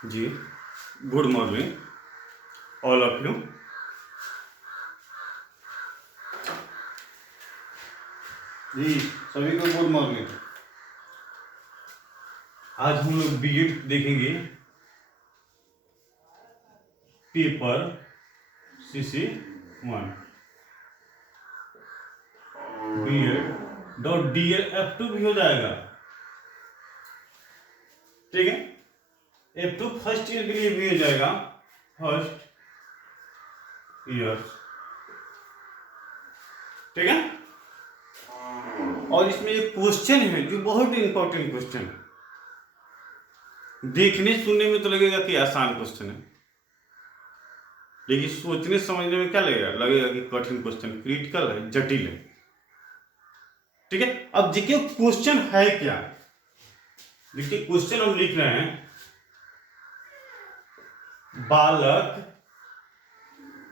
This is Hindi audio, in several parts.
Ji, good morning all of you. जी, सभी को गुड मॉर्निंग। आज हम लोग बीएड देखेंगे, पेपर CC1 BEd.DL F2 भी हो जाएगा, ठीक है। F2 फर्स्ट ईयर के लिए भी हो जाएगा, फर्स्ट ईयर, ठीक है। और इसमें एक क्वेश्चन है जो बहुत इंपॉर्टेंट क्वेश्चन है। देखने सुनने में तो लगेगा कि आसान क्वेश्चन है, लेकिन सोचने समझने में क्या लगेगा कि कठिन क्वेश्चन, क्रिटिकल है, जटिल है, ठीक है। अब देखिए क्वेश्चन है क्या। देखिए क्वेश्चन हम लिख रहे हैं, बालक,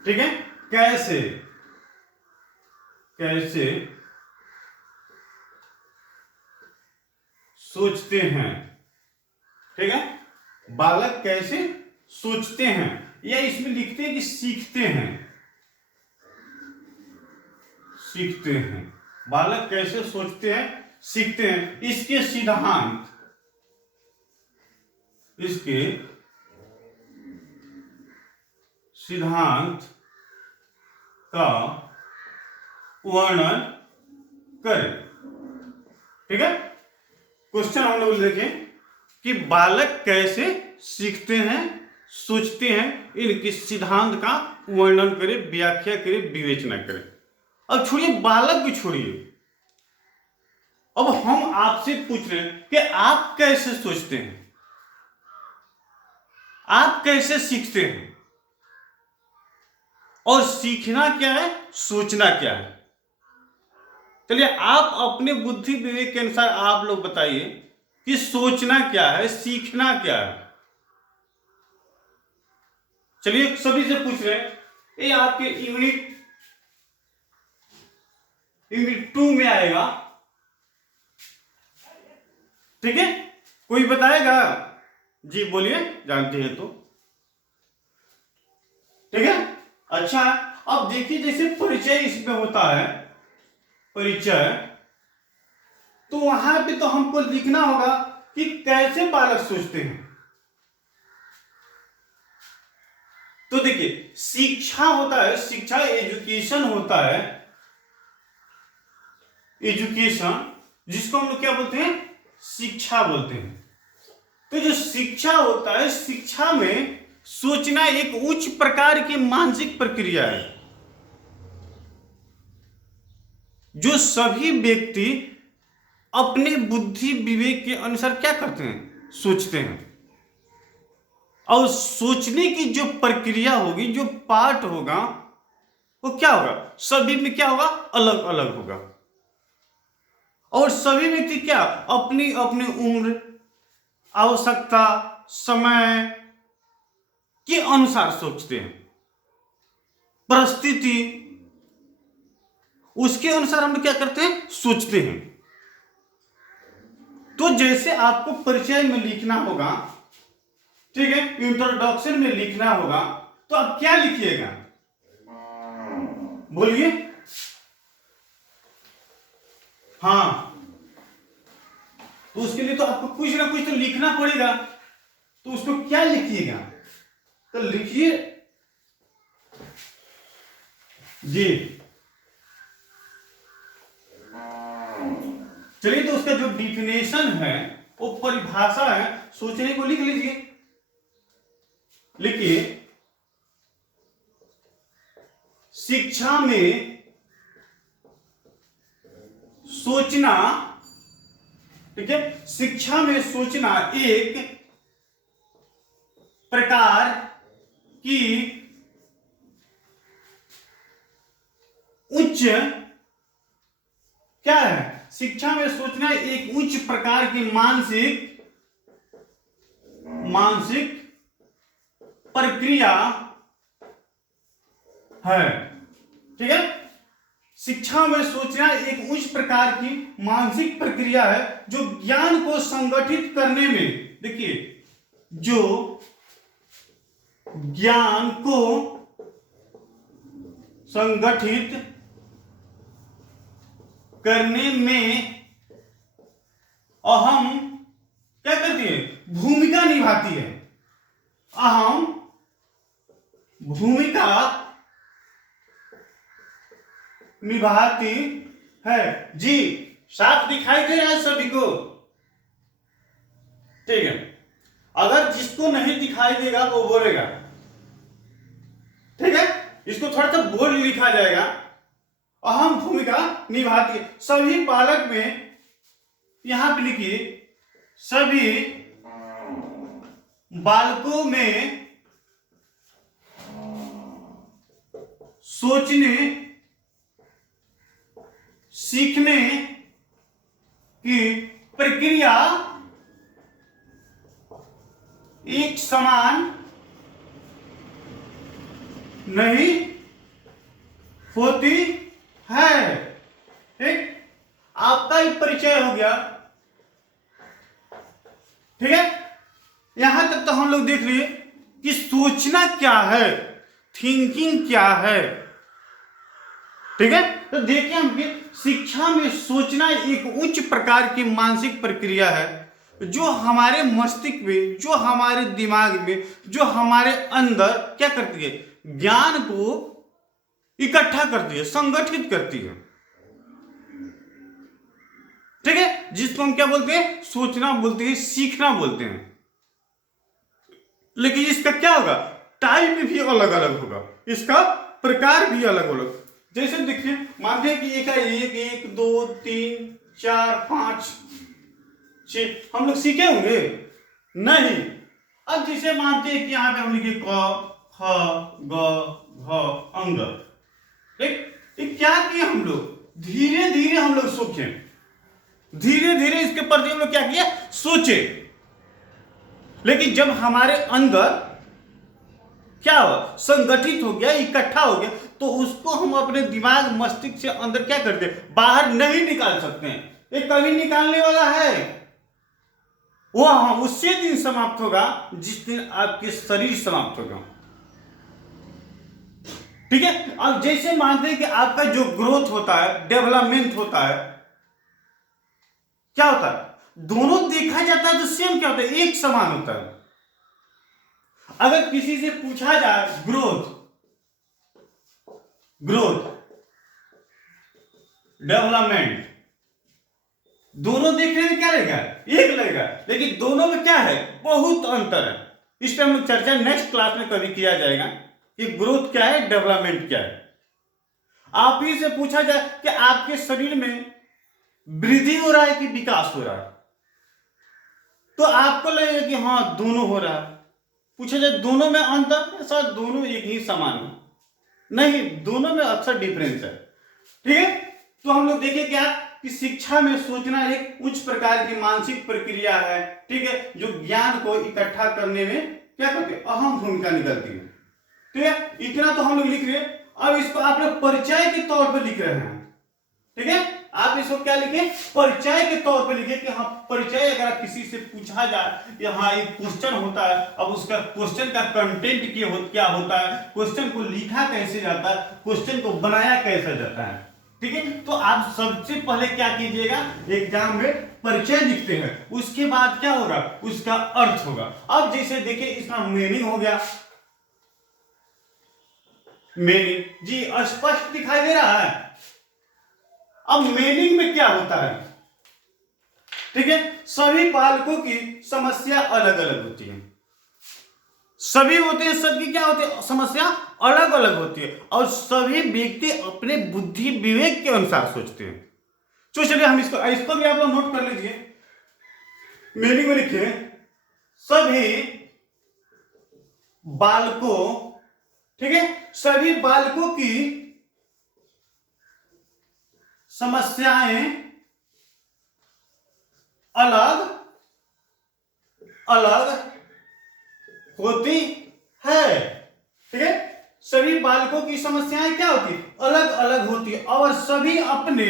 ठीक है, कैसे सोचते हैं, ठीक है। बालक कैसे सोचते हैं, या इसमें लिखते हैं कि सीखते हैं। बालक कैसे सोचते हैं, सीखते हैं, इसके सिद्धांत का वर्णन करें, ठीक है। क्वेश्चन हम लोग देखें कि बालक कैसे सीखते हैं, सोचते हैं, इनके सिद्धांत का वर्णन करें, व्याख्या करें, विवेचना करें। अब छोड़िए बालक भी छोड़िए, अब हम आपसे पूछ रहे हैं कि आप कैसे सोचते हैं, आप कैसे सीखते हैं, और सीखना क्या है, सोचना क्या है। चलिए आप अपने बुद्धि विवेक के अनुसार आप लोग बताइए कि सोचना क्या है, सीखना क्या है। चलिए सभी से पूछ रहे हैं, ये आपके यूनिट 2 में आएगा, ठीक है। कोई बताएगा? जी बोलिए, जानते हैं तो, ठीक है। अच्छा, अब देखिए जैसे परिचय इसमें होता है, परिचय, तो वहां पे तो हमको लिखना होगा कि कैसे बालक सोचते हैं। तो देखिए शिक्षा होता है, शिक्षा एजुकेशन होता है, एजुकेशन, जिसको हम लोग क्या बोलते हैं, शिक्षा बोलते हैं। तो जो शिक्षा होता है, शिक्षा में सोचना एक उच्च प्रकार की मानसिक प्रक्रिया है, जो सभी व्यक्ति अपने बुद्धि विवेक के अनुसार क्या करते हैं, सोचते हैं। और सोचने की जो प्रक्रिया होगी, जो पार्ट होगा, वो क्या होगा, सभी में क्या होगा, अलग अलग होगा। और सभी व्यक्ति क्या अपनी अपनी उम्र, आवश्यकता, समय के अनुसार सोचते हैं, परिस्थिति, उसके अनुसार हम क्या करते हैं, सोचते हैं। तो जैसे आपको परिचय में लिखना होगा, ठीक है, इंट्रोडक्शन में लिखना होगा, तो आप क्या लिखिएगा, बोलिए। हाँ, तो उसके लिए तो आपको कुछ ना कुछ तो लिखना पड़ेगा, तो उसको क्या लिखिएगा, तो लिखिए जी। चलिए तो उसका जो डिफिनेशन है, वो परिभाषा है, सोचने को लिख लीजिए। लिखिए, शिक्षा में सोचना, ठीक है, शिक्षा में सोचना एक प्रकार की उच्च, क्या है, शिक्षा में सोचना एक उच्च प्रकार की मानसिक प्रक्रिया है, ठीक है। शिक्षा में सोचना एक उच्च प्रकार की मानसिक प्रक्रिया है, जो ज्ञान को संगठित करने में, देखिए, जो ज्ञान को संगठित करने में अहम क्या करती है, भूमिका निभाती है, अहम भूमिका निभाती है। जी साफ दिखाई दे रहा है सभी को? ठीक है, अगर जिसको नहीं दिखाई देगा वो बोलेगा। ठीक है, इसको थोड़ा सा बोल्ड लिखा जाएगा। अहम भूमिका निभाती है सभी बालक में, यहां पे लिखिए सभी बालकों में सोचने सीखने की प्रक्रिया एक समान नहीं होती है। ठीक, आपका ही परिचय हो गया। ठीक है, यहां तक तो हम लोग देख लिए कि सोचना क्या है, थिंकिंग क्या है। ठीक है, तो देखिए हम कि शिक्षा में सोचना एक उच्च प्रकार की मानसिक प्रक्रिया है जो हमारे मस्तिष्क में, जो हमारे दिमाग में, जो हमारे अंदर क्या करती है, ज्ञान को इकट्ठा करती है, संगठित करती है। ठीक है, जिसको हम क्या बोलते हैं, सोचना बोलते हैं, सीखना बोलते हैं। लेकिन इसका क्या होगा, टाइप भी अलग अलग होगा, इसका प्रकार भी अलग अलग। जैसे देखिए, मानते हैं कि एक है एक 2 3 4 5 6, हम लोग सीखे होंगे नहीं। अब जैसे मानते हैं कि यहां पे हम लिखे क ख ग घ अंग। ये क्या किए हम लोग, धीरे धीरे हम लोग सोचे, धीरे धीरे इसके प्रति हम लोग क्या किया, सोचे। लेकिन जब हमारे अंदर क्या हो, संगठित हो गया, इकट्ठा हो गया, तो उसको हम अपने दिमाग मस्तिष्क से अंदर क्या करते हैं, बाहर नहीं निकाल सकते हैं। ये कभी निकालने वाला है वो हाँ उसी दिन समाप्त होगा जिस दिन आपके शरीर समाप्त होगा। ठीक है, अब जैसे मानते हैं कि आपका जो ग्रोथ होता है, डेवलपमेंट होता है, क्या होता है, दोनों देखा जाता है तो सेम क्या होता है, एक समान होता है। अगर किसी से पूछा जाए ग्रोथ, ग्रोथ डेवलपमेंट, दोनों देखने में क्या लगेगा, एक लगेगा, लेकिन दोनों में क्या है, बहुत अंतर है। इस पर हम लोग चर्चा नेक्स्ट क्लास में कभी किया जाएगा कि ग्रोथ क्या है, डेवलपमेंट क्या है। आप ही से पूछा जाए कि आपके शरीर में वृद्धि हो रहा है कि विकास हो रहा है, तो आपको लगेगा कि हाँ दोनों हो रहा है। पूछा जाए दोनों में अंतर, सर दोनों एक ही समान है, नहीं, दोनों में अक्सर डिफरेंस है। ठीक है, तो हम लोग देखें क्या कि शिक्षा में सोचना एक उच्च प्रकार की मानसिक प्रक्रिया है। ठीक है, जो ज्ञान को इकट्ठा करने में क्या करती है, अहम भूमिका निकलती है। ठीक है, इतना तो हम लोग लिख रहे हैं। अब इसको आप लोग परिचय के तौर पर लिख रहे हैं। ठीक है, आप इसको क्या लिखे, परिचय के तौर पर लिखे कि हाँ परिचय अगर किसी से पूछा जाए कि हाँ एक क्वेश्चन होता है, अब उसका क्वेश्चन का कंटेंट क्या होता है, क्वेश्चन को लिखा कैसे जाता है, क्वेश्चन को बनाया कैसे जाता है। ठीक है, तो आप सबसे पहले क्या कीजिएगा, एग्जाम में परिचय लिखते हैं, उसके बाद क्या होगा, उसका अर्थ होगा। अब जैसे देखिए इसका मीनिंग हो गया, मीनिंग जी स्पष्ट दिखाई दे रहा है। अब मीनिंग में क्या होता है, ठीक है, सभी बालकों की समस्या अलग अलग होती है, सभी होते हैं, सबकी क्या होती है, समस्या अलग अलग होती है, और सभी व्यक्ति अपने बुद्धि विवेक के अनुसार सोचते हैं। तो चलिए हम इसको भी आप लोग नोट कर लीजिए। मीनिंग में लिखिए सभी बालकों, ठीक है, सभी बालकों की समस्याएं अलग अलग होती है। ठीक है, सभी बालकों की समस्याएं क्या होती है, अलग अलग होती है, और सभी अपने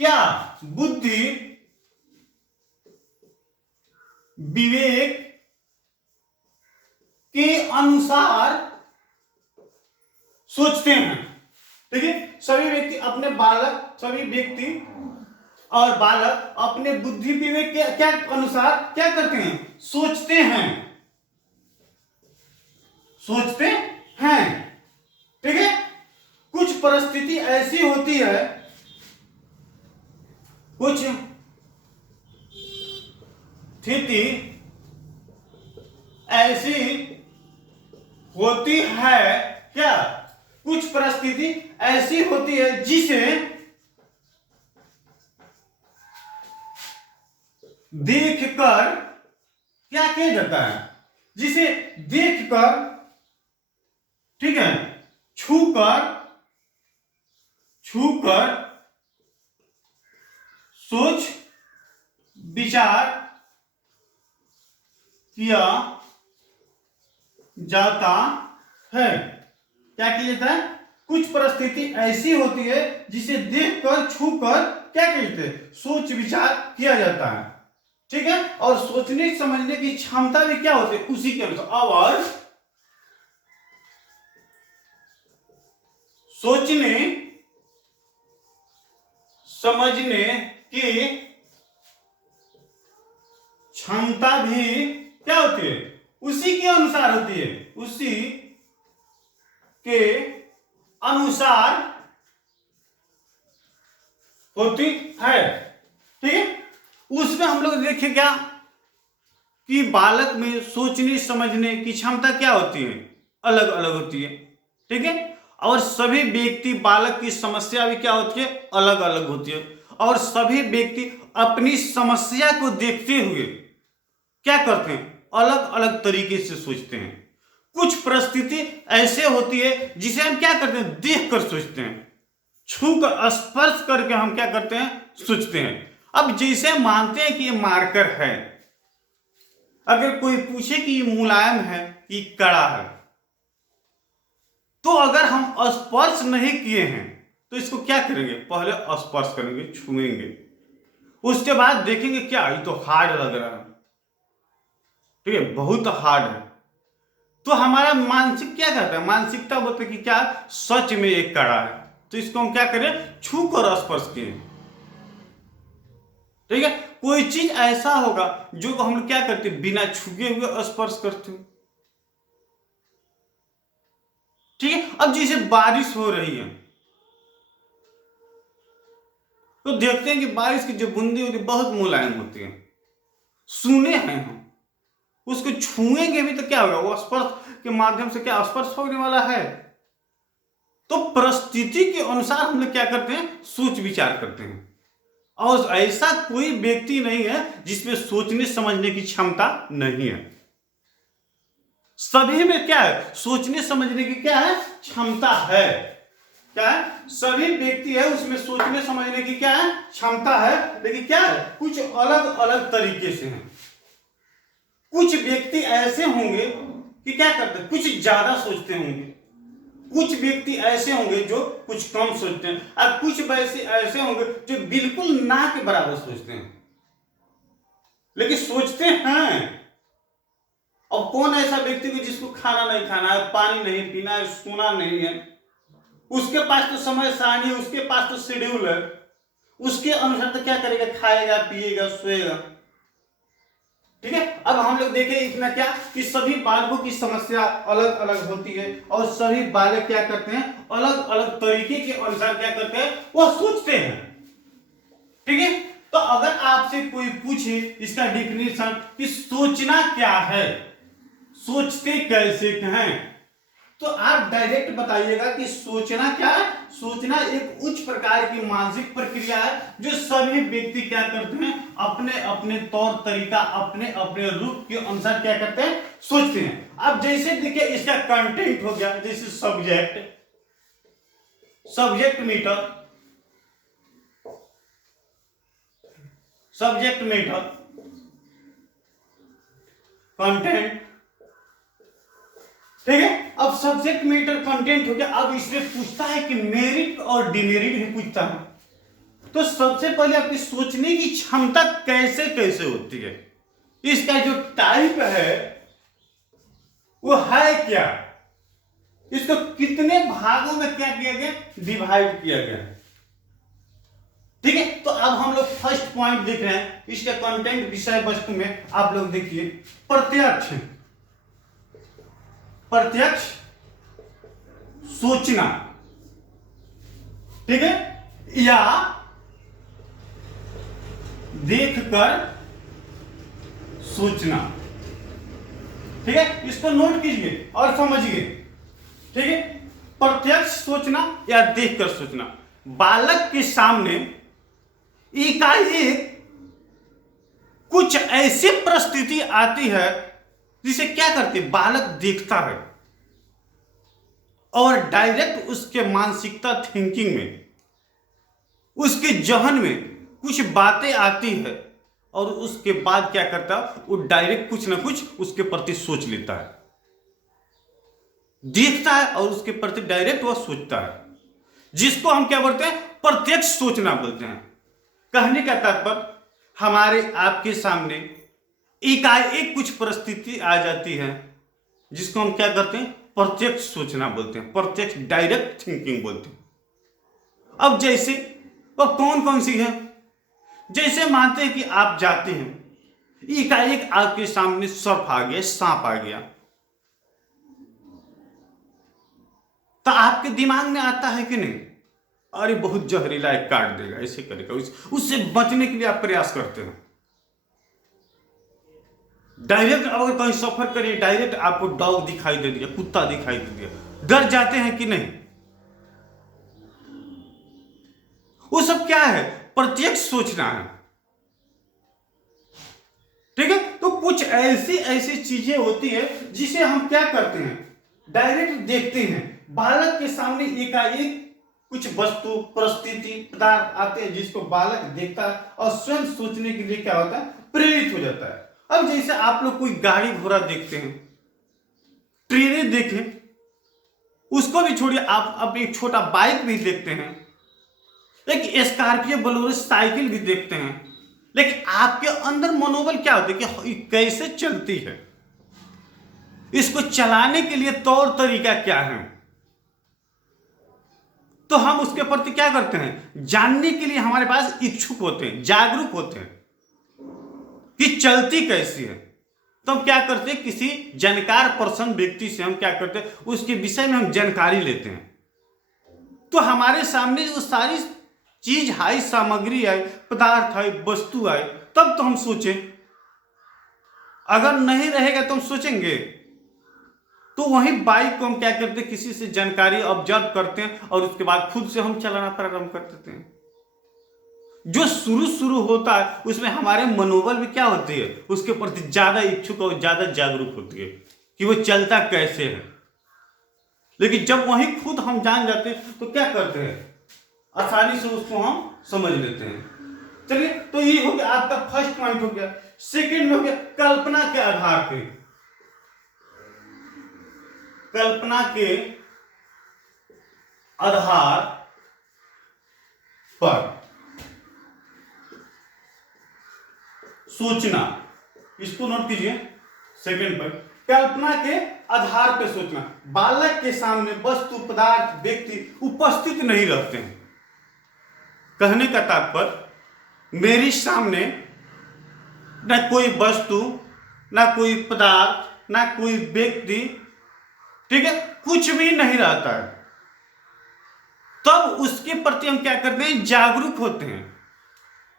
क्या बुद्धि विवेक के अनुसार सोचते हैं। ठीक है, सभी व्यक्ति और बालक अपने बुद्धि विवेक के क्या अनुसार क्या करते हैं, सोचते हैं। ठीक है, कुछ परिस्थिति ऐसी होती है, कुछ स्थिति ऐसी होती है, क्या कुछ परिस्थिति ऐसी होती है जिसे देखकर क्या किया जाता है, जिसे देखकर, ठीक है, छूकर सोच विचार किया जाता है। क्या किया जाता है, कुछ परिस्थिति ऐसी होती है जिसे देखकर छूकर क्या कहते हैं, सोच विचार किया जाता है। ठीक है, और सोचने समझने की क्षमता भी क्या होती है उसी के अनुसार। और सोचने समझने की क्षमता भी क्या होती है, उसी के अनुसार होती है, उसी के अनुसार होती है। ठीक है, उसमें हम लोग देखें क्या कि बालक में सोचने समझने की क्षमता क्या होती है, अलग अलग होती है। ठीक है, और सभी व्यक्ति बालक की समस्या भी क्या होती है, अलग अलग होती है। और सभी व्यक्ति अपनी समस्या को देखते हुए क्या करते हैं, अलग अलग तरीके से सोचते हैं। कुछ परिस्थिति ऐसे होती है जिसे हम क्या करते हैं, देखकर सोचते हैं, छूकर स्पर्श करके हम क्या करते हैं, सोचते हैं। अब जैसे मानते हैं कि ये मार्कर है, अगर कोई पूछे कि ये मुलायम है कि कड़ा है, तो अगर हम स्पर्श नहीं किए हैं तो इसको क्या करेंगे, पहले स्पर्श करेंगे, छूएंगे, उसके बाद देखेंगे क्या ये तो हार्ड लग रहा है, ठीक है, बहुत हार्ड है, तो हमारा मानसिक क्या कहता है, मानसिकता बोलते कि क्या सच में एक कड़ा है, तो इसको हम क्या करें, छू कर स्पर्श किए। ठीक है, कोई चीज ऐसा होगा जो हम लोग क्या करते हैं, बिना छुए हुए स्पर्श करते हैं। ठीक है, अब जैसे बारिश हो रही है तो देखते हैं कि बारिश की जो बूंदी होती है बहुत मुलायम होती है, सुने हैं हम, उसको छुएंगे भी तो क्या होगा, वो स्पर्श के माध्यम से क्या स्पर्श होने वाला है। तो परिस्थिति के अनुसार हम लोग क्या करते हैं, सोच विचार करते हैं। और ऐसा कोई व्यक्ति नहीं है जिसमें सोचने समझने की क्षमता नहीं है। सभी में क्या है, सोचने समझने की क्या है, क्षमता है। क्या है, सभी व्यक्ति है उसमें सोचने समझने की क्या है, क्षमता है, लेकिन क्या है, कुछ अलग अलग तरीके से है। कुछ व्यक्ति ऐसे होंगे कि क्या करते हैं, कुछ ज्यादा सोचते होंगे, कुछ व्यक्ति ऐसे होंगे जो कुछ कम सोचते हैं, और कुछ वैसे ऐसे होंगे जो बिल्कुल ना के बराबर सोचते हैं, लेकिन सोचते हैं। और कौन ऐसा व्यक्ति को जिसको खाना नहीं खाना है, पानी नहीं पीना है, सोना नहीं है, उसके पास तो समय सारणी है, उसके पास तो शेड्यूल है, उसके अनुसार तो क्या करेगा, खाएगा पिएगा सोएगा। ठीक है, अब हम लोग देखें इसमें क्या कि सभी बालकों की समस्या अलग अलग होती है, और सभी बालक क्या करते हैं, अलग अलग तरीके के अनुसार क्या करते हैं, वह सोचते हैं। ठीक है, तो अगर आपसे कोई पूछे इसका डिफिनेशन कि सोचना क्या है, सोचते कैसे हैं, तो आप डायरेक्ट बताइएगा कि सोचना क्या है। सोचना एक उच्च प्रकार की मानसिक प्रक्रिया है जो सभी व्यक्ति क्या करते हैं, अपने अपने तौर तरीका, अपने अपने रूप के अनुसार क्या करते हैं, सोचते हैं। अब जैसे देखिए इसका कंटेंट हो गया, जैसे सब्जेक्ट मैटर, कंटेंट। ठीक है, अब सब्जेक्ट मैटर कंटेंट हो गया। अब इसमें पूछता है कि मेरिट और डिमेरिट भी पूछता है। तो सबसे पहले आपकी सोचने की क्षमता कैसे कैसे होती है, इसका जो टाइप है वो है क्या, इसको कितने भागों में क्या किया गया, डिवाइड किया गया। ठीक है, तो अब हम लोग फर्स्ट पॉइंट देख रहे हैं, इसके कंटेंट विषय वस्तु में आप लोग देखिए, प्रत्यक्ष प्रत्यक्ष सोचना, ठीक है, या देखकर सोचना। ठीक है, इसको नोट कीजिए और समझिए। ठीक है, प्रत्यक्ष सोचना या देखकर सोचना। बालक के सामने एकाएक कुछ ऐसी परिस्थिति आती है जिसे क्या करते, बालक देखता है और डायरेक्ट उसके मानसिकता थिंकिंग में, उसके जहन में कुछ बातें आती है और उसके बाद क्या करता है, वो डायरेक्ट कुछ ना कुछ उसके प्रति सोच लेता है, देखता है और उसके प्रति डायरेक्ट वह सोचता है, जिसको हम क्या बोलते हैं, प्रत्यक्ष सोचना बोलते हैं। कहने का तात्पर्य, हमारे आपके सामने एकाएक कुछ परिस्थिति आ जाती है जिसको हम क्या करते हैं, प्रत्यक्ष सोचना बोलते हैं, प्रत्यक्ष डायरेक्ट थिंकिंग बोलते हैं। अब जैसे वो कौन कौन सी है, जैसे मानते हैं कि आप जाते हैं, एकाएक आपके सामने सर्प आ गया, सांप आ गया, तो आपके दिमाग में आता है कि नहीं, अरे बहुत जहरीला है, काट देगा, ऐसे करेगा, उससे बचने के लिए आप प्रयास करते हैं। डायरेक्ट अगर कहीं सफर करिए, डायरेक्ट आपको डॉग दिखाई दे दिया, कुत्ता दिखाई दे दिया, डर जाते हैं कि नहीं। वो सब क्या है, प्रत्यक्ष सोचना है। ठीक है, तो कुछ ऐसी ऐसी चीजें होती है जिसे हम क्या करते हैं, डायरेक्ट देखते हैं। बालक के सामने एकाएक कुछ वस्तु, परिस्थिति, पदार्थ आते हैं जिसको बालक देखता है और स्वयं सोचने के लिए क्या होता है, प्रेरित हो जाता है। अब जैसे आप लोग कोई गाड़ी घोड़ा देखते हैं, ट्रेनें देखें, उसको भी छोड़िए, आप एक छोटा बाइक भी देखते हैं, एक स्कॉर्पियो बोलेरो साइकिल भी देखते हैं, लेकिन आपके अंदर मनोबल क्या होता है कि कैसे चलती है, इसको चलाने के लिए तौर तरीका क्या है, तो हम उसके प्रति क्या करते हैं, जानने के लिए हमारे पास इच्छुक होते हैं, जागरूक होते हैं कि चलती कैसी है। तो हम क्या करते हैं, किसी जानकार पर्सन, व्यक्ति से हम क्या करते हैं, उसके विषय में हम जानकारी लेते हैं। तो हमारे सामने जो सारी चीज आई, सामग्री आई, पदार्थ आई, वस्तु आई, तब तो हम सोचें। अगर नहीं रहेगा तो हम सोचेंगे। तो वही बाइक को हम क्या करते हैं, किसी से जानकारी ऑब्जर्व करते हैं और उसके बाद खुद से हम चलाना प्रारंभ कर देते हैं। जो शुरू होता है उसमें हमारे मनोबल भी क्या होती है, उसके प्रति ज्यादा इच्छुक और ज्यादा जागरूक होती है कि वो चलता कैसे है। लेकिन जब वही खुद हम जान जाते हैं तो क्या करते हैं, आसानी से उसको हम समझ लेते हैं। चलिए, तो ये हो गया आपका फर्स्ट पॉइंट हो गया। सेकेंड हो गया कल्पना के आधार पे, कल्पना के आधार पर सोचना। इसको नोट कीजिए, सेकंड पर कल्पना के आधार पर सोचना। बालक के सामने वस्तु, पदार्थ, व्यक्ति उपस्थित नहीं रहते हैं। कहने का तात्पर्य, मेरे सामने न कोई वस्तु, न कोई पदार्थ, न कोई व्यक्ति, ठीक है, कुछ भी नहीं रहता है, तब उसके प्रति हम क्या करते हैं, जागरूक होते हैं,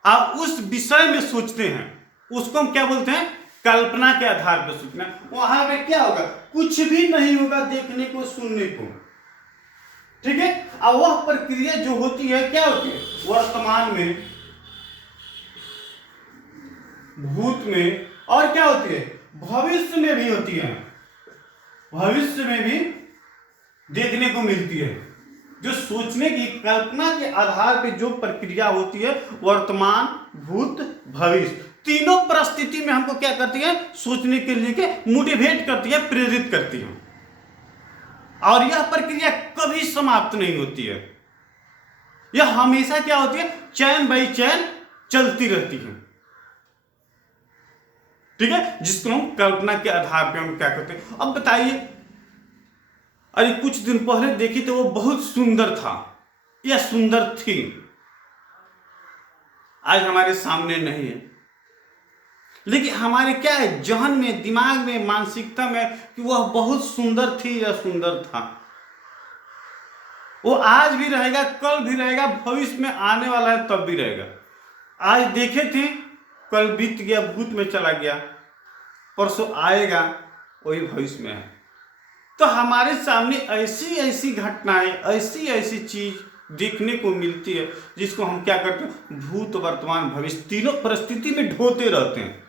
आप उस विषय में सोचते हैं। उसको हम क्या बोलते हैं, कल्पना के आधार पर सोचना। वहां पे क्या होगा, कुछ भी नहीं होगा देखने को, सुनने को, ठीक है। अब वह प्रक्रिया जो होती है क्या होती है, वर्तमान में, भूत में, और क्या होती है, भविष्य में भी होती है। भविष्य में भी देखने को मिलती है। जो सोचने की, कल्पना के आधार पर जो प्रक्रिया होती है, वर्तमान, भूत, भविष्य, तीनों परिस्थिति में हमको क्या करती है, सोचने के लिए मोटिवेट करती है, प्रेरित करती है। और यह प्रक्रिया कभी समाप्त नहीं होती है। यह हमेशा क्या होती है, चैन बाई चैन चलती रहती है। ठीक है, जिसको हम कल्पना के आधार पे हम क्या करते हैं। अब बताइए, अरे कुछ दिन पहले देखी तो वो बहुत सुंदर था या सुंदर थी, आज हमारे सामने नहीं है, लेकिन हमारे क्या है, जहन में, दिमाग में, मानसिकता में कि वह बहुत सुंदर थी या सुंदर था। वो आज भी रहेगा, कल भी रहेगा, भविष्य में आने वाला है तब भी रहेगा। आज देखे थे, कल बीत गया, भूत में चला गया, परसों आएगा, वही भविष्य में है। तो हमारे सामने ऐसी ऐसी घटनाएं, ऐसी ऐसी चीज देखने को मिलती है जिसको हम क्या करते हैं, भूत, वर्तमान, भविष्य तीनों परिस्थिति में ढोते रहते हैं,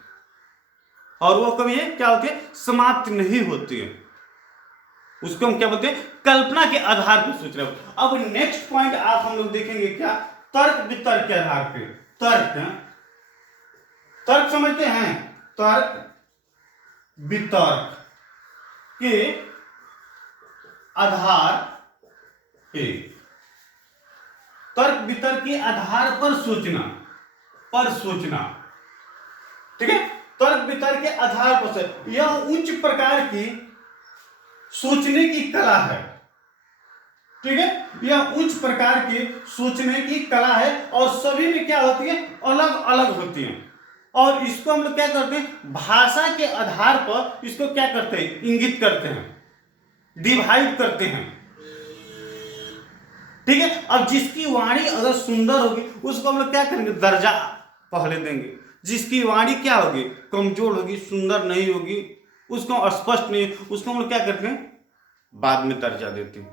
और वो कभी क्या होती है, समाप्त नहीं होती है। उसको हम क्या बोलते हैं, कल्पना के आधार पर सोच रहे हो। अब नेक्स्ट पॉइंट आप हम लोग देखेंगे क्या, तर्क वितर्क के आधार पे। तर्क समझते हैं, तर्क वितर्क के आधार पे, तर्क वितर्क के आधार पर सोचना, ठीक है। तर्क वितर्क के आधार पर से यह उच्च प्रकार की सोचने की कला है, ठीक है। यह उच्च प्रकार की सोचने की कला है, और सभी में क्या होती है, अलग अलग होती है। और इसको हम लोग क्या करते हैं, भाषा के आधार पर इसको क्या करते हैं, इंगित करते हैं, डिवाइड करते हैं, ठीक है। अब जिसकी वाणी अगर सुंदर होगी उसको हम लोग क्या करेंगे, दर्जा पहले देंगे। जिसकी वाणी क्या होगी, कमजोर होगी, सुंदर नहीं होगी, उसको स्पष्ट नहीं, उसको हम लोग क्या करते हैं, बाद में दर्जा देते हैं,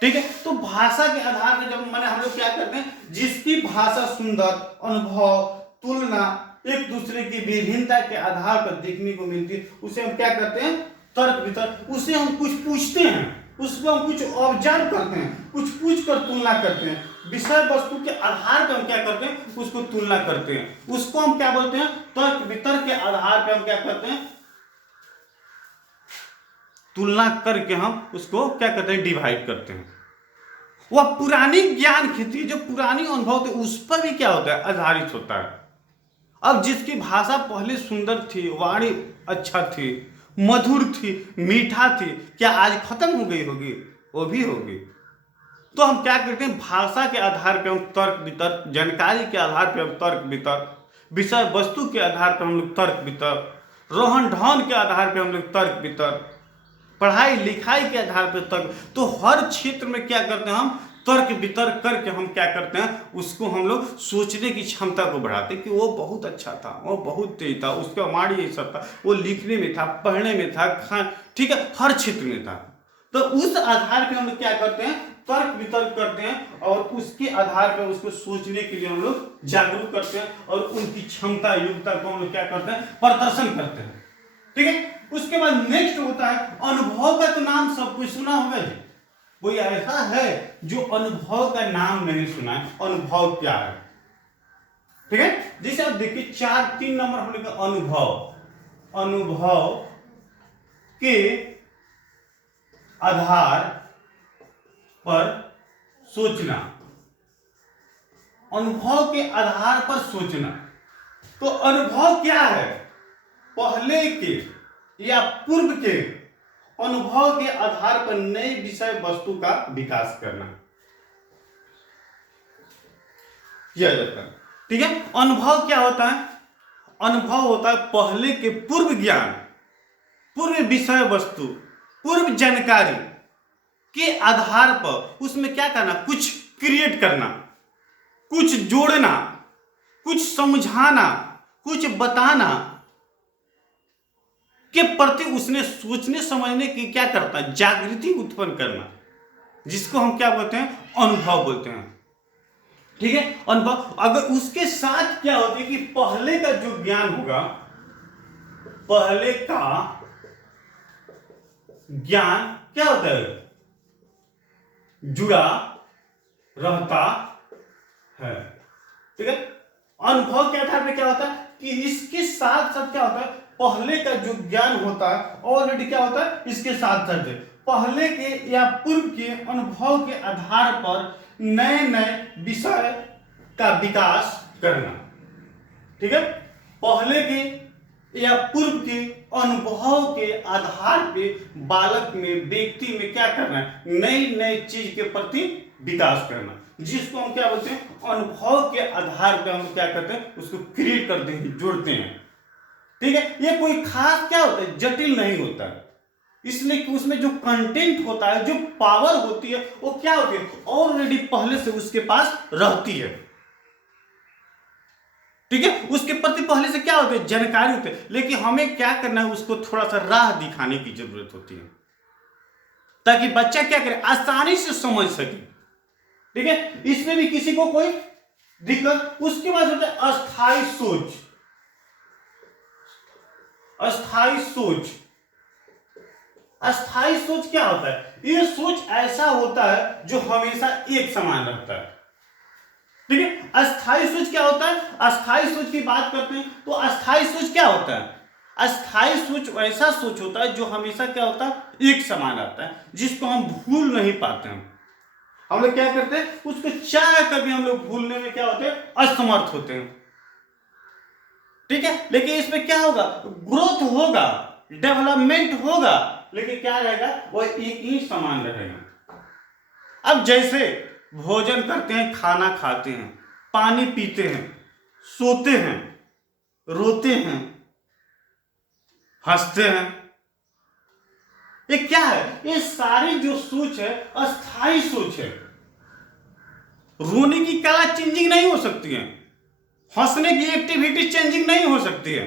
ठीक है। तो भाषा के आधार पर जब हम लोग क्या करते हैं, जिसकी भाषा सुंदर, अनुभव, तुलना, एक दूसरे की विभिन्नता के आधार पर देखने को मिलती है, उसे हम क्या करते हैं, तर्क वितर्क। उसे हम कुछ पूछते हैं, उसको हम कुछ ऑब्जर्व करते हैं, कुछ पूछ कर तुलना करते हैं, विषय वस्तु के आधार पर हम क्या करते हैं, उसको तुलना करते हैं। उसको हम क्या बोलते हैं, तर्क वितर्क के आधार पर हम क्या करते हैं, तुलना करके हम उसको क्या करते हैं, डिवाइड करते हैं। वह पुरानी ज्ञान की थी, जो पुरानी अनुभव थे उस पर भी क्या होता है, आधारित होता है। अब जिसकी भाषा पहले सुंदर थी, वाणी अच्छा थी, मधुर थी, मीठा थी, क्या आज खत्म हो गई होगी, वो भी होगी। तो हम क्या करते हैं, भाषा के आधार पर हम तर्क वितर्क, जानकारी के आधार पर हम तर्क वितर्क, विषय वस्तु के आधार पर हम लोग तर्क वितर्क, रोहन ढहन के आधार पर हम लोग तर्क वितर्क, पढ़ाई लिखाई के आधार पर तर्क। तो हर क्षेत्र में क्या करते हैं, हम तर्क वितर्क करके हम क्या करते हैं, उसको हम लोग सोचने की क्षमता को बढ़ाते हैं कि वो बहुत अच्छा था, वो बहुत तेज था, उसका वाणी ये सब था, वो लिखने में था, पढ़ने में था, ठीक है, हर क्षेत्र में था। तो उस आधार पर हम लोग क्या करते हैं, तर्क वितर्क करते हैं, और उसके आधार पर उसको सोचने के लिए हम लोग जागरूक करते हैं, और उनकी क्षमता, योग्यता को हम लोग क्या करते हैं, प्रदर्शन करते हैं, ठीक है। उसके बाद नेक्स्ट होता है अनुभव का। तो नाम सब कुछ सुना होगा जी, कोई ऐसा है जो अनुभव का नाम नहीं सुना है, अनुभव क्या है, ठीक है। जैसे आप देखिए 3 नंबर हम लोग अनुभव के आधार पर सोचना, अनुभव के आधार पर सोचना। तो अनुभव क्या है, पहले के या पूर्व के अनुभव के आधार पर नए विषय वस्तु का विकास करना, यह जाता है, ठीक है। अनुभव क्या होता है, अनुभव होता है पहले के पूर्व ज्ञान, पूर्व विषय वस्तु, पूर्व जानकारी के आधार पर उसमें क्या करना, कुछ क्रिएट करना, कुछ जोड़ना, कुछ समझाना, कुछ बताना के प्रति उसने सोचने समझने की क्या करता है, जागृति उत्पन्न करना, जिसको हम क्या बोलते हैं, अनुभव बोलते हैं, ठीक है। अनुभव अगर उसके साथ क्या होता है कि पहले का जो ज्ञान होगा, पहले का ज्ञान क्या होता है, जुड़ा रहता है, ठीक है। अनुभव के आधार पर क्या होता है कि इसके साथ साथ क्या होता है, पहले का जो ज्ञान होता है ऑलरेडी क्या होता है, इसके साथ साथ पहले के या पूर्व के अनुभव के आधार पर नए नए विषय का विकास करना। ठीक है, पहले के या पूर्व के अनुभव के आधार पे बालक में, व्यक्ति में क्या करना है, नई नई चीज के प्रति विकास करना, जिसको हम क्या बोलते हैं, अनुभव के आधार पे हम क्या करते हैं, उसको क्रिएट करते हैं, जोड़ते हैं। ठीक है, ये कोई खास क्या होता है, जटिल नहीं होता है, इसलिए कि उसमें जो कंटेंट होता है, जो पावर होती है, वो क्या होती है, ऑलरेडी पहले से उसके पास रहती है। ठीक है, उसके प्रति पहले से क्या होती है, जानकारी होती है, लेकिन हमें क्या करना है, उसको थोड़ा सा राह दिखाने की जरूरत होती है, ताकि बच्चा क्या करे, आसानी से समझ सके। ठीक है, इसमें भी किसी को कोई दिक्कत। उसके बाद होता है अस्थायी सोच। अस्थायी सोच, अस्थायी सोच क्या होता है, ये सोच ऐसा होता है जो हमेशा एक समान रहता है। ठीक है, अस्थायी सोच क्या होता है, अस्थायी सोच की बात करते हैं तो अस्थायी सोच क्या होता है, अस्थायी सोच वैसा सोच होता है जो हमेशा क्या होता है, एक समान आता है, जिसको हम भूल नहीं पाते हैं। हम लोग क्या करते हैं, उसको चाहे कभी हम लोग भूलने में क्या होते हैं, असमर्थ होते हैं। ठीक है, लेकिन इसमें क्या होगा, ग्रोथ होगा, डेवलपमेंट होगा, लेकिन क्या रहेगा, वो एक ही समान रहेगा। अब जैसे भोजन करते हैं, खाना खाते हैं, पानी पीते हैं, सोते हैं, रोते हैं, हंसते हैं, ये क्या है, ये सारी जो सोच है अस्थायी सोच है। रोने की कला चेंजिंग नहीं हो सकती है, हंसने की एक्टिविटी चेंजिंग नहीं हो सकती है,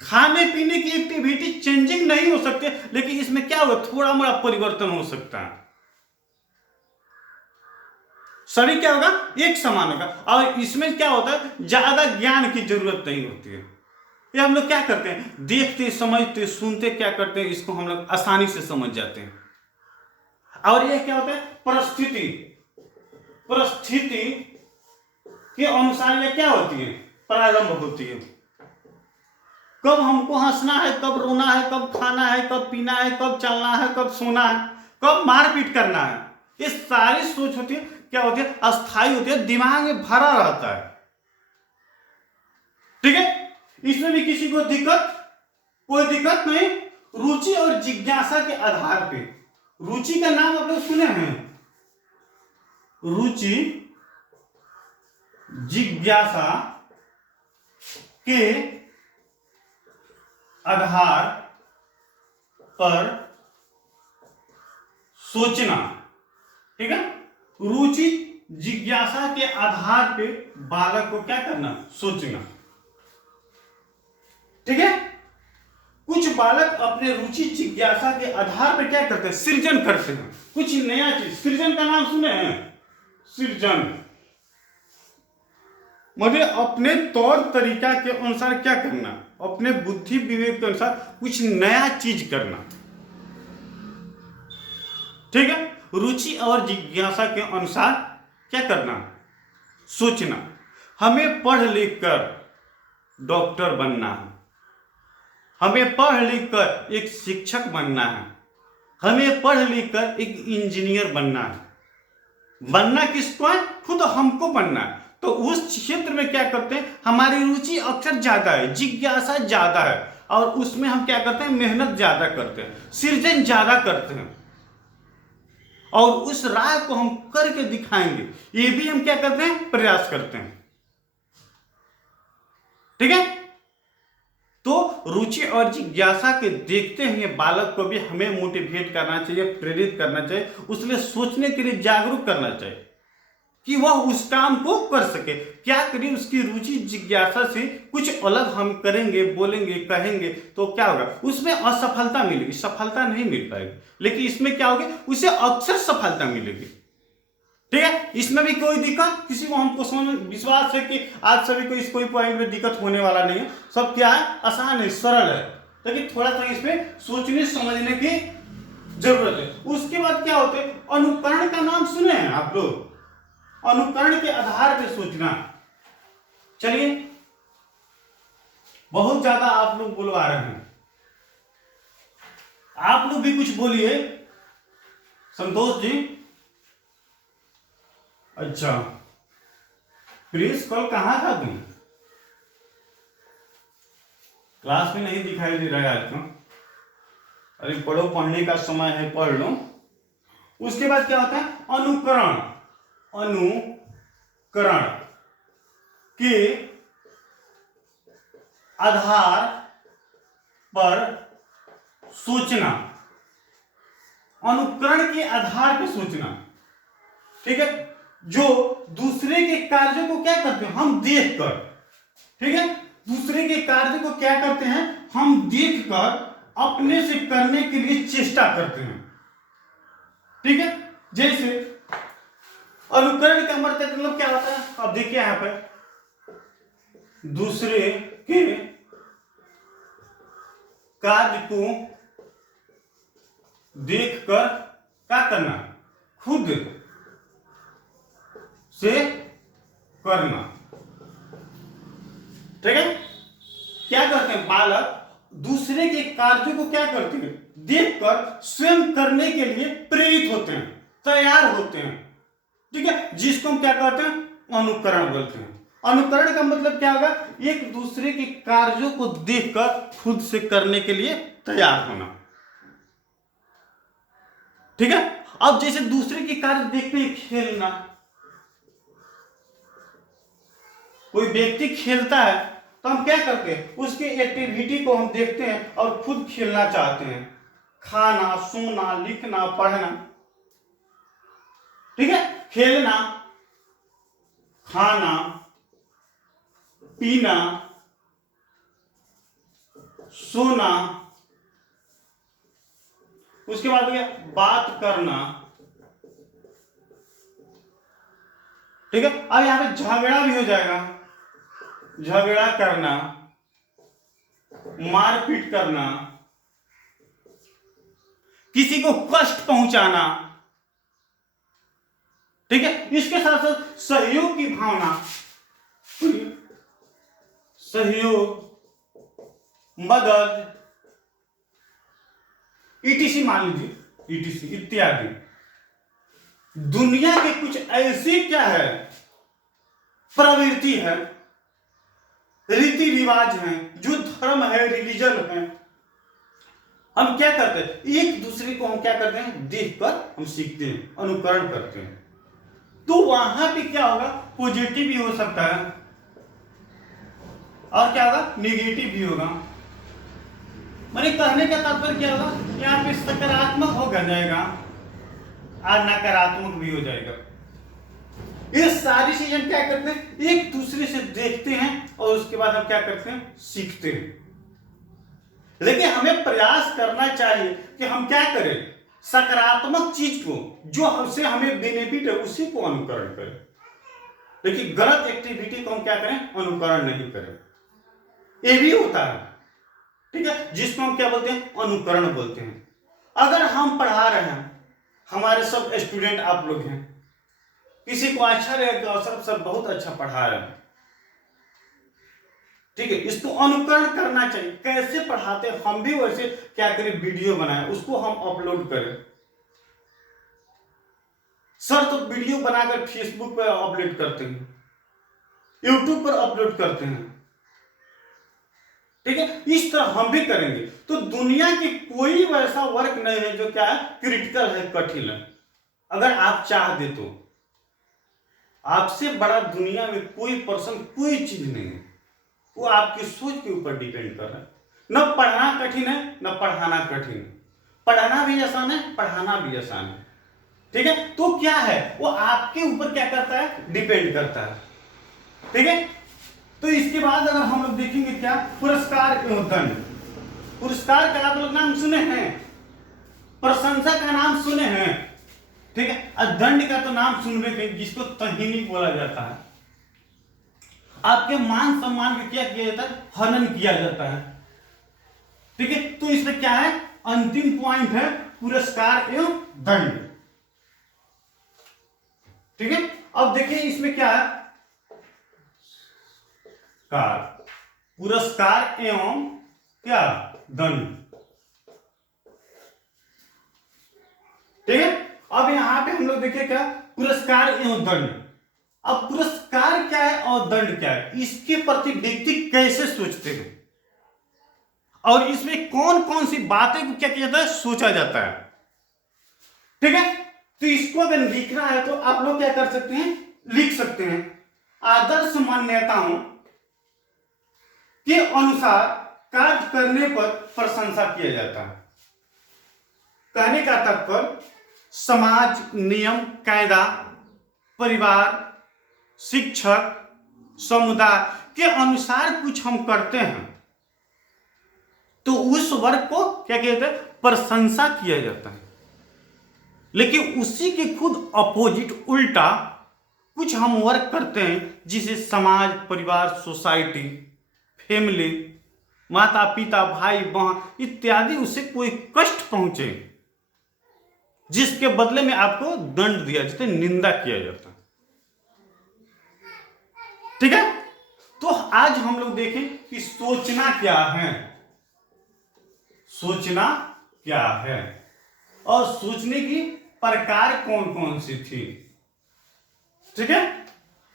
खाने पीने की एक्टिविटी चेंजिंग नहीं हो सकती, लेकिन इसमें क्या होगा, थोड़ा मोड़ा परिवर्तन हो सकता है। शरीर क्या होगा, एक समान होगा, और इसमें क्या होता है, ज्यादा ज्ञान की जरूरत नहीं होती है। ये हम लोग क्या करते हैं, देखते समझते सुनते क्या करते हैं, इसको हम लोग आसानी से समझ जाते हैं। और ये क्या होता है, परिस्थिति, परिस्थिति के अनुसार ये क्या होती है, प्रारंभ होती है। कब हमको हंसना है, कब रोना है, कब खाना है, कब पीना है, कब चलना है, कब सोना है, कब मारपीट करना है, ये सारी सोच होती है, क्या होती है, अस्थायी होती है, दिमाग में भरा रहता है। ठीक है, इसमें भी किसी को दिक्कत, कोई दिक्कत नहीं। रुचि और जिज्ञासा के आधार पे, रुचि का नाम आप लोग सुने हैं, रुचि जिज्ञासा के आधार पर सोचना। ठीक है, रुचि जिज्ञासा के आधार पे बालक को क्या करना, सोचना। ठीक है, कुछ बालक अपने रुचि जिज्ञासा के आधार पर क्या करते हैं, सृजन करते हैं, कुछ नया चीज। सृजन का नाम सुने हैं, सृजन मतलब अपने तौर तरीका के अनुसार क्या करना, अपने बुद्धि विवेक के अनुसार कुछ नया चीज करना। ठीक है, रुचि और जिज्ञासा के अनुसार क्या करना, सोचना। हमें पढ़ लिख कर डॉक्टर बनना है, हमें पढ़ लिख कर एक शिक्षक बनना है, हमें पढ़ लिख कर एक इंजीनियर बनना है। बनना किसको है, खुद हमको बनना है। तो उस क्षेत्र में क्या करते हैं, हमारी रुचि अक्सर ज्यादा है, जिज्ञासा ज्यादा है, और उसमें हम क्या करते हैं, मेहनत ज्यादा करते हैं, सृजन ज्यादा करते हैं, और उस राह को हम करके दिखाएंगे, ये भी हम क्या करते हैं, प्रयास करते हैं। ठीक है, तो रुचि और जिज्ञासा के देखते हुए बालक को भी हमें मोटिवेट करना चाहिए, प्रेरित करना चाहिए, उसके लिए सोचने के लिए जागरूक करना चाहिए कि वह उस काम को कर सके। क्या करें, उसकी रुचि जिज्ञासा से कुछ अलग हम करेंगे, बोलेंगे, कहेंगे तो क्या होगा, उसमें असफलता मिलेगी, सफलता नहीं मिल पाएगी, लेकिन इसमें क्या होगा, उसे अक्सर सफलता मिलेगी। ठीक है, इसमें भी कोई दिक्कत, किसी को हमको समझ विश्वास है कि आज सभी को इस कोई पॉइंट में दिक्कत होने वाला नहीं है, सब क्या है, आसान है, सरल है, लेकिन थोड़ा सा इसमें सोचने समझने की जरूरत है। उसके बाद क्या होते हैं, अनुकरण का नाम सुने हैं आप लोग, अनुकरण के आधार पर सोचना। चलिए, बहुत ज्यादा आप लोग बुलवा रहे हैं, आप लोग भी कुछ बोलिए, संतोष जी, अच्छा प्रिंस कल कहाँ था तुम? क्लास में नहीं दिखाई दे रहा है आज तो। अरे पढ़ो, पढ़ने का समय है, पढ़ लो। उसके बाद क्या होता है? अनुकरण। अनुकरण के आधार पर सोचना। अनुकरण के आधार पर सोचना, ठीक है। जो दूसरे के कार्यों को क्या करते हैं? हम देखकर, ठीक है, दूसरे के कार्य को क्या करते हैं? हम देखकर अपने से करने के लिए चेष्टा करते हैं, ठीक है। जैसे अनुकरण का मतलब क्या होता है? अब देखिए यहां पर, दूसरे के कार्य को देखकर क्या करना? खुद से करना, ठीक है। क्या करते हैं? बालक दूसरे के कार्यों को क्या करते हैं? देखकर स्वयं करने के लिए प्रेरित होते हैं, तैयार होते हैं, ठीक है। जिसको हम क्या कहते हैं? अनुकरण बोलते हैं। अनुकरण का मतलब क्या होगा? एक दूसरे के कार्यों को देखकर खुद से करने के लिए तैयार होना, ठीक है। अब जैसे दूसरे के कार्य देखते ही खेलना, कोई व्यक्ति खेलता है तो हम क्या करते हैं? उसकी एक्टिविटी को हम देखते हैं और खुद खेलना चाहते हैं। खाना, सोना, लिखना, पढ़ना, ठीक है। खेलना, खाना, पीना, सोना, उसके बाद बात करना, ठीक है। अब यहां पे झगड़ा भी हो जाएगा। झगड़ा करना, मारपीट करना, किसी को कष्ट पहुंचाना, ठीक है। इसके साथ साथ सहयोग की भावना, सहयोग, मदद, ईटीसी मान लीजिए, ईटीसी इत्यादि। दुनिया के कुछ ऐसी क्या है? प्रवृत्ति है, रीति रिवाज है, जो धर्म है, रिलीजन है, हम क्या करते हैं? एक दूसरे को हम क्या करते हैं? देखकर हम सीखते हैं, अनुकरण करते हैं। तो वहां पे क्या होगा? पॉजिटिव भी हो सकता है और क्या होगा? निगेटिव भी होगा। मैंने कहने का तात्पर्य क्या होगा? यहाँ पे सकारात्मक हो जाएगा और नकारात्मक भी हो जाएगा। ये सारी चीजें क्या करते हैं? एक दूसरे से देखते हैं और उसके बाद हम क्या करते हैं? सीखते हैं। लेकिन हमें प्रयास करना चाहिए कि हम क्या करें? सकारात्मक चीज को, जो हमसे हमें बेनिफिट है, उसी को अनुकरण करें। लेकिन गलत एक्टिविटी को हम क्या करें? अनुकरण नहीं करें। ये भी होता है, ठीक है, जिसको हम क्या बोलते हैं? अनुकरण बोलते हैं। अगर हम पढ़ा रहे हैं, हमारे सब स्टूडेंट आप लोग हैं, किसी को अच्छा लगेगा, सब बहुत अच्छा पढ़ा रहे हैं, ठीक है, इसको अनुकरण करना चाहिए। कैसे पढ़ाते हैं हम भी वैसे क्या करें? वीडियो बनाएं, उसको हम अपलोड करें। सर तो वीडियो बनाकर फेसबुक पर अपलोड करते हैं, यूट्यूब पर अपलोड करते हैं, ठीक है। इस तरह हम भी करेंगे तो दुनिया की कोई वैसा वर्क नहीं है जो क्या है? क्रिटिकल है, कठिन है। अगर आप चाह दे तो आपसे बड़ा दुनिया में कोई पर्सन, कोई चीज नहीं है। वो आपकी सोच के ऊपर डिपेंड कर रहा है। न पढ़ना कठिन है, न पढ़ाना कठिन है। पढ़ाना भी आसान है, पढ़ाना भी आसान है, ठीक है। तो क्या है? वो आपके ऊपर क्या करता है? डिपेंड करता है, ठीक है। तो इसके बाद अगर हम लोग देखेंगे क्या? पुरस्कार एवं दंड। पुरस्कार का आप लोग नाम सुने हैं, प्रशंसा का नाम सुने हैं, ठीक है। और दंड का तो नाम सुनने के, जिसको तहीनी बोला जाता है। आपके मान सम्मान का क्या किया जाता है? हनन किया जाता है, ठीक है। तो इसमें क्या है? अंतिम पॉइंट है पुरस्कार एवं दंड, ठीक है। अब देखिए इसमें क्या है? कार, पुरस्कार एवं क्या? दंड, ठीक है। अब यहाँ पे हम लोग देखिए क्या, पुरस्कार एवं दंड। अब पुरस्कार क्या है और दंड क्या है, इसके प्रति व्यक्ति कैसे सोचते हैं और इसमें कौन कौन सी बातें को क्या किया जाता है, सोचा जाता है। ठीक है, तो इसको अगर लिखना है तो आप लोग क्या कर सकते हैं, लिख सकते हैं। आदर्श मान्यताओं के अनुसार कार्य करने पर प्रशंसा किया जाता है। कहने का तात्पर्य समाज, नियम, कायदा, परिवार, शिक्षक, समुदाय के अनुसार कुछ हम करते हैं तो उस वर्ग को क्या कहते हैं, प्रशंसा किया जाता है। लेकिन उसी के खुद अपोजिट, उल्टा कुछ हम वर्क करते हैं जिसे समाज, परिवार, सोसाइटी, फैमिली, माता पिता, भाई बहन इत्यादि उसे कोई कष्ट पहुंचे, जिसके बदले में आपको दंड दिया जाता है, निंदा किया जाता है। ठीक है, तो आज हम लोग देखें कि सोचना क्या है, सोचना क्या है और सोचने की प्रकार कौन कौन सी थी। ठीक है,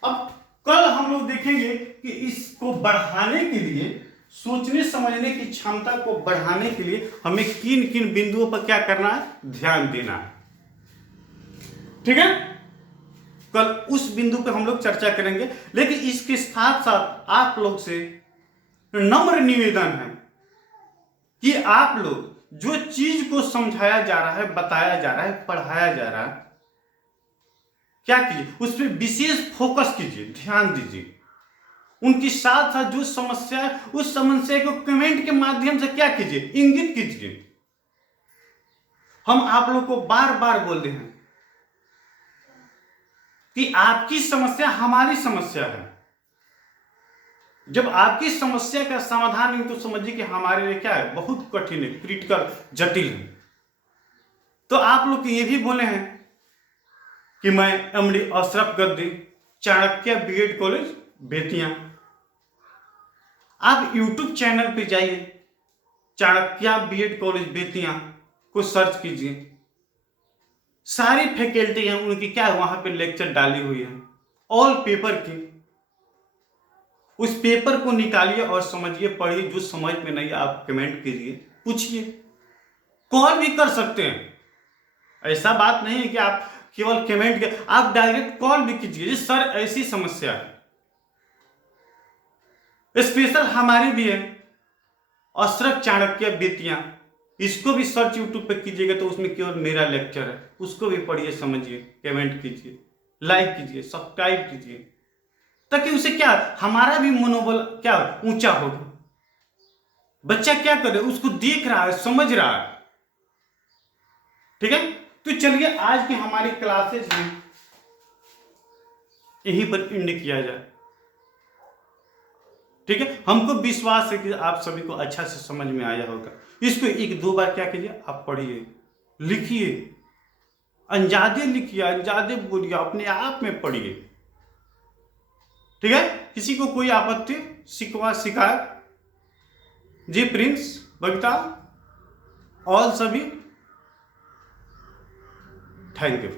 अब कल हम लोग देखेंगे कि इसको बढ़ाने के लिए, सोचने समझने की क्षमता को बढ़ाने के लिए हमें किन किन बिंदुओं पर क्या करना है, ध्यान देना है। ठीक है, कल उस बिंदु पर हम लोग चर्चा करेंगे। लेकिन इसके साथ साथ आप लोग से नम्र निवेदन है कि आप लोग जो चीज को समझाया जा रहा है, बताया जा रहा है, पढ़ाया जा रहा है, क्या कीजिए, उस पर विशेष फोकस कीजिए, ध्यान दीजिए। उनकी साथ साथ जो समस्या है उस समस्या को कमेंट के माध्यम से क्या कीजिए, इंगित कीजिए। हम आप लोग को बार बार बोल रहे हैं कि आपकी समस्या हमारी समस्या है। जब आपकी समस्या का समाधान नहीं तो समझिए कि हमारे लिए क्या है, बहुत कठिन है, क्रिटिकल, जटिल है। तो आप लोग ये भी बोले हैं कि मैं एमडी अशरफ गद्दी, चाणक्य बीएड कॉलेज बेतिया। आप यूट्यूब चैनल पे जाइए, चाणक्य बीएड कॉलेज बेतिया को सर्च कीजिए, सारी फैकल्टी हैं उनकी क्या है, वहां पे लेक्चर डाली हुई है, ऑल पेपर की। उस पेपर को निकालिए और समझिए, पढ़िए। जो समझ में नहीं आप कमेंट कीजिए, पूछिए, कॉल भी कर सकते हैं। ऐसा बात नहीं है कि आप केवल कमेंट के, आप डायरेक्ट कॉल भी कीजिए, सर ऐसी समस्या है। स्पेशल हमारी भी है अशरफ चाणक्य बेतिया, इसको भी सर्च यूट्यूब पे कीजिएगा तो उसमें केवल मेरा लेक्चर है, उसको भी पढ़िए, समझिए, कमेंट कीजिए, लाइक कीजिए, सब्सक्राइब कीजिए, ताकि उसे क्या, हमारा भी मनोबल क्या ऊंचा होगा। बच्चा क्या करे, उसको देख रहा है, समझ रहा है। ठीक है, तो चलिए आज की हमारी क्लासेज में यहीं पर एंड किया जाए। ठीक है, हमको विश्वास है कि आप सभी को अच्छा से समझ में आया होगा। इसको एक दो बार क्या कीजिए, आप पढ़िए, लिखिए, अंजादे लिखिए, अंजादे बोलिए, अपने आप में पढ़िए। ठीक है, किसी को कोई आपत्ति, शिकवा, शिकायत? जी प्रिंस, बबीता, ऑल सभी, थैंक यू।